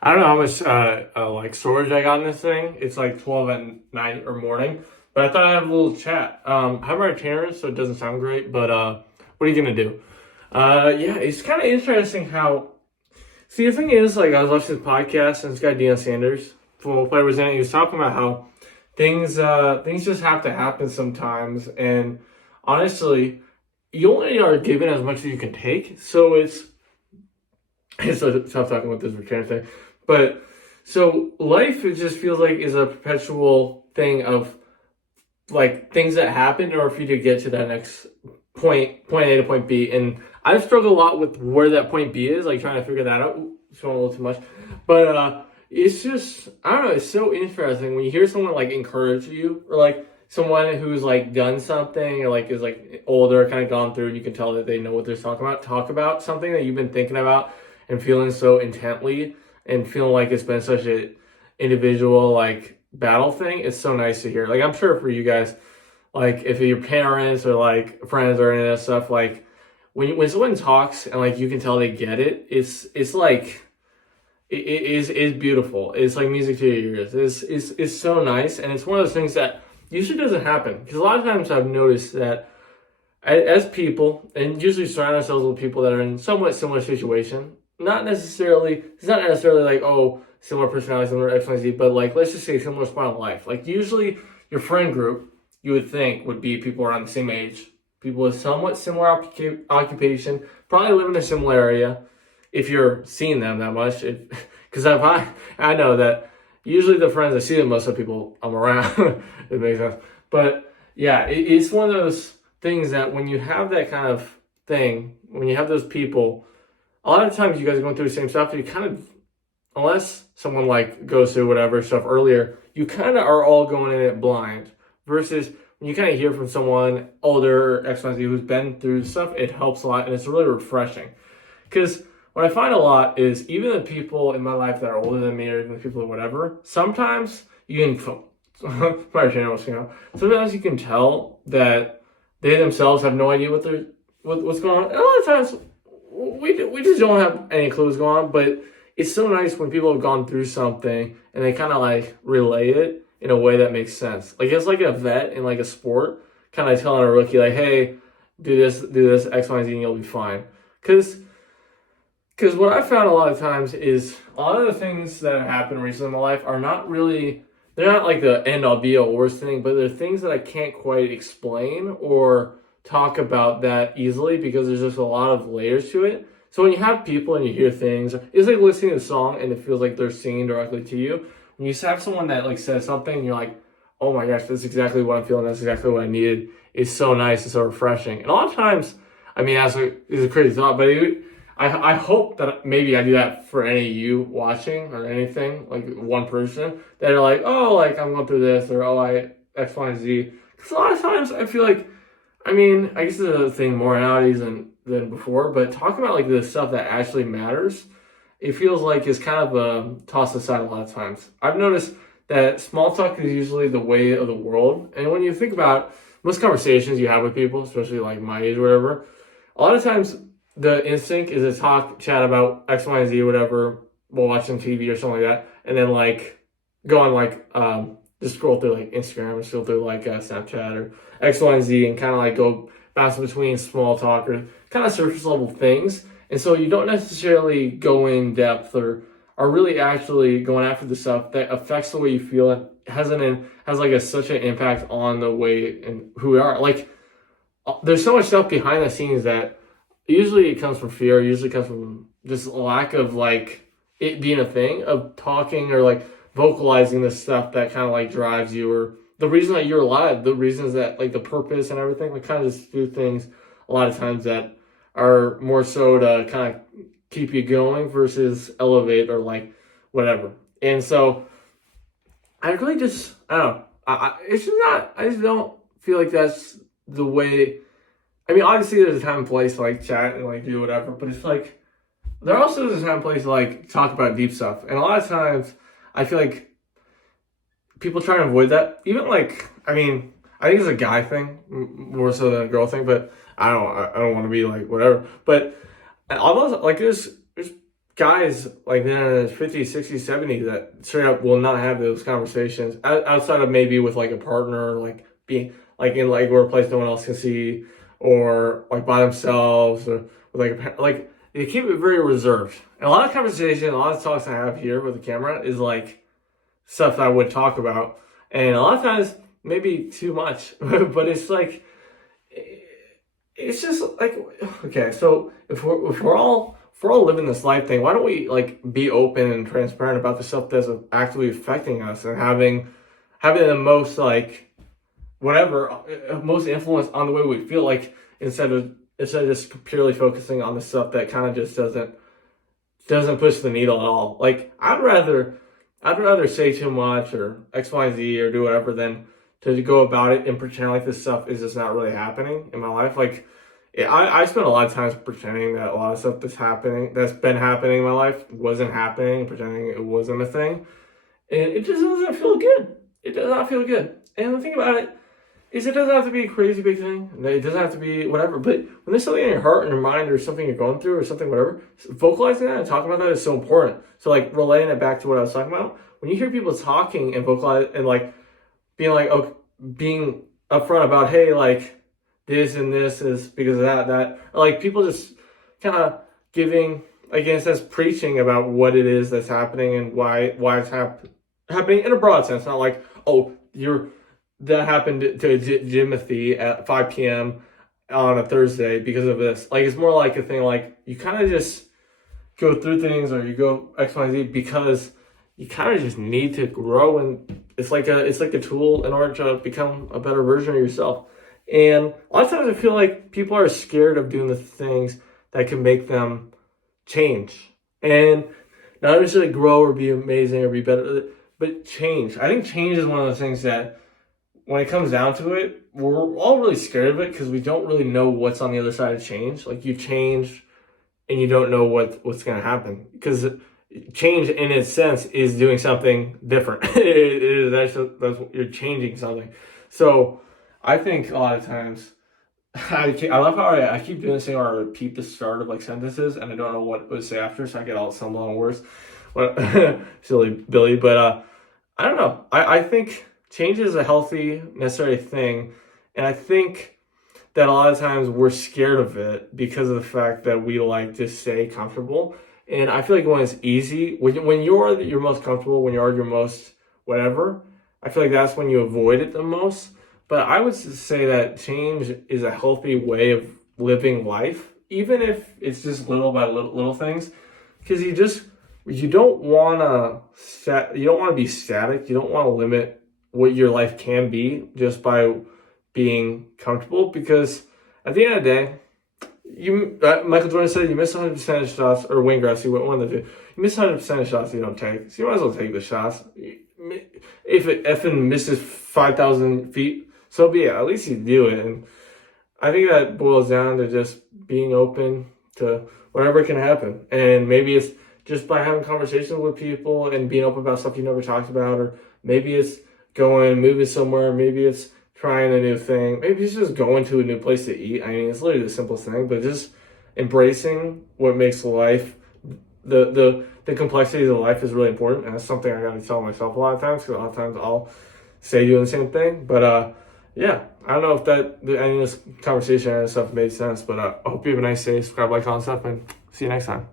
I don't know how much like storage I got in this thing. It's like 12 at night or morning. But I thought I'd have a little chat. I have my parents, so it doesn't sound great, but what are you gonna do? Yeah, it's kind of interesting how. See, the thing is, like, I was watching this podcast and this guy Deion Sanders, football player, was in it. He was talking about how things just have to happen sometimes, and honestly, you only are given as much as you can take. So it's a tough talking with this return thing. But so life, it just feels like, is a perpetual thing of like things that happen in order for you to get to that next point A to point B. And I've struggled a lot with where that point B is, like trying to figure that out. It's going a little too much. But it's just, I don't know, it's so interesting when you hear someone like encourage you, or like someone who's like done something, or like is like older, kind of gone through, and you can tell that they know what they're talk about something that you've been thinking about and feeling so intently, and feeling like it's been such a individual like battle thing. It's so nice to hear. Like, I'm sure for you guys, like if your parents or like friends or any of that stuff, like when someone talks and like you can tell they get it, it's like it is beautiful. It's like music to your ears. It's so nice, and it's one of those things that usually doesn't happen, because a lot of times I've noticed that as people, and usually surround ourselves with people that are in somewhat similar situation. It's not necessarily like, oh, similar personality, similar X, Y, Z, but like, let's just say similar spot in life. Like, usually your friend group, you would think, would be people around the same age, people with somewhat similar occupation, probably live in a similar area, if you're seeing them that much. Because I know that usually the friends I see the most of people I'm around, it makes sense. But yeah, it's one of those things that when you have that kind of thing, when you have those people, a lot of times you guys are going through the same stuff. You kind of, unless someone like goes through whatever stuff earlier, you kind of are all going in it blind. Versus when you kind of hear from someone older, X, Y, Z, who's been through stuff, it helps a lot, and it's really refreshing. Because what I find a lot is, even the people in my life that are older than me, or even the people or whatever, sometimes you can, sometimes you can tell that they themselves have no idea what's going on. And a lot of times we just don't have any clues going on. But it's so nice when people have gone through something and they kind of like relay it in a way that makes sense. Like, it's like a vet in like a sport, kind of telling a rookie like, hey, do this, X, Y, and Z, and you'll be fine. Because what I found a lot of times is a lot of the things that have happened recently in my life are not really, they're not like the end all be all worst thing, but they're things that I can't quite explain or talk about that easily, because there's just a lot of layers to it. So when you have people and you hear things, it's like listening to a song and it feels like they're singing directly to you. When you have someone that like says something and you're like, oh my gosh, that's exactly what I'm feeling, that's exactly what I needed, it's so nice, it's so refreshing. And a lot of times, I mean, it's a crazy thought, but I hope that maybe I do that for any of you watching, or anything, like one person, that are like, oh, like I'm going through this, or oh, X, Y, and Z. Because a lot of times I feel like, I mean, I guess there's a thing more nowadays than before, but talking about like the stuff that actually matters, it feels like it's kind of tossed aside a lot of times. I've noticed that small talk is usually the way of the world. And when you think about most conversations you have with people, especially like my age or whatever, a lot of times the instinct is to chat about X, Y, and Z or whatever while watching TV or something like that. And then like go on like, just scroll through like Instagram, or scroll through like Snapchat or X, Y, and Z, and kind of like go bounce between small talk or kind of surface level things. And so you don't necessarily go in depth, or are really actually going after the stuff that affects the way you feel. It has like such an impact on the way and who we are. Like, there's so much stuff behind the scenes that usually it comes from fear, usually comes from just a lack of like it being a thing of talking, or like vocalizing the stuff that kind of like drives you, or the reason that you're alive, the reasons that like the purpose and everything. We kind of just do things a lot of times that are more so to kind of keep you going versus elevate or like whatever. And so I really just, I don't know. It's just not, I just don't feel like that's the way. I mean, obviously there's a time and place to like chat and like do whatever, but it's like, there also is a time and place to like talk about deep stuff. And a lot of times I feel like people try to avoid that. Even like, I mean, I think it's a guy thing more so than a girl thing, but I don't want to be like whatever. But almost like there's guys like in the 50s, 60s, 70s that straight up will not have those conversations outside of maybe with like a partner, like being like in like where a place no one else can see, or like by themselves, or with like like they keep it very reserved. And a lot of conversation, a lot of talks I have here with the camera is like stuff that I would talk about, and a lot of times maybe too much, but it's like it's just like okay, so if we're all living this life thing, why don't we like be open and transparent about the stuff that's actively affecting us and having the most like whatever most influence on the way we feel, like instead of just purely focusing on the stuff that kind of just doesn't push the needle at all. Like I'd rather say too much or XYZ or do whatever than to go about it and pretend like this stuff is just not really happening in my life. Like I spent a lot of times pretending that a lot of stuff that's been happening in my life wasn't happening, pretending it wasn't a thing. And it just doesn't feel good. It does not feel good. And the thing about it is it doesn't have to be a crazy big thing. It doesn't have to be whatever. But when there's something in your heart and your mind or something you're going through or something, whatever, vocalizing that and talking about that is so important. So like relaying it back to what I was talking about, when you hear people talking and vocalize and like being like, oh, being upfront about, hey, like this and this is because of that, or like people just kind of giving, I guess that's preaching about what it is that's happening and why it's happening in a broad sense. Not like, oh, that happened to Jimothy at 5 p.m. on a Thursday because of this. Like, it's more like a thing like you kind of just go through things or you go X, Y, Z because you kind of just need to grow, and it's like a tool in order to become a better version of yourself. And a lot of times I feel like people are scared of doing the things that can make them change. And not necessarily grow or be amazing or be better, but change. I think change is one of those things that when it comes down to it, we're all really scared of it because we don't really know what's on the other side of change. Like you change and you don't know what's going to happen, because change in its sense is doing something different. That's you're changing something. So I think a lot of times I love how I keep doing this thing where I repeat the start of like sentences and I don't know what to say after, so I get all some long words. Silly Billy, but I don't know. I think change is a healthy, necessary thing, and I think that a lot of times we're scared of it because of the fact that we like to stay comfortable. And I feel like when it's easy, when you're your most comfortable, when you're your most whatever, I feel like that's when you avoid it the most. But I would say that change is a healthy way of living life, even if it's just little by little things, because you don't want to be static. You don't want to limit what your life can be just by being comfortable, because at the end of the day, Michael Jordan said you miss 100% of shots, or Wayne Gretzky, one of the two. You miss 100% of shots you don't take, so you might as well take the shots. If it effing misses 5,000 feet, so be it. At least you do it. And I think that boils down to just being open to whatever can happen. And maybe it's just by having conversations with people and being open about stuff you never talked about, or maybe it's moving somewhere, maybe it's trying a new thing, maybe it's just going to a new place to eat. I mean, it's literally the simplest thing, but just embracing what makes life, the complexities of life is really important. And that's something I got to tell myself a lot of times, because a lot of times I'll say doing the same thing. But yeah, I don't know if any of this conversation and stuff made sense, but I hope you have a nice day. Subscribe, like, all that stuff, and see you next time.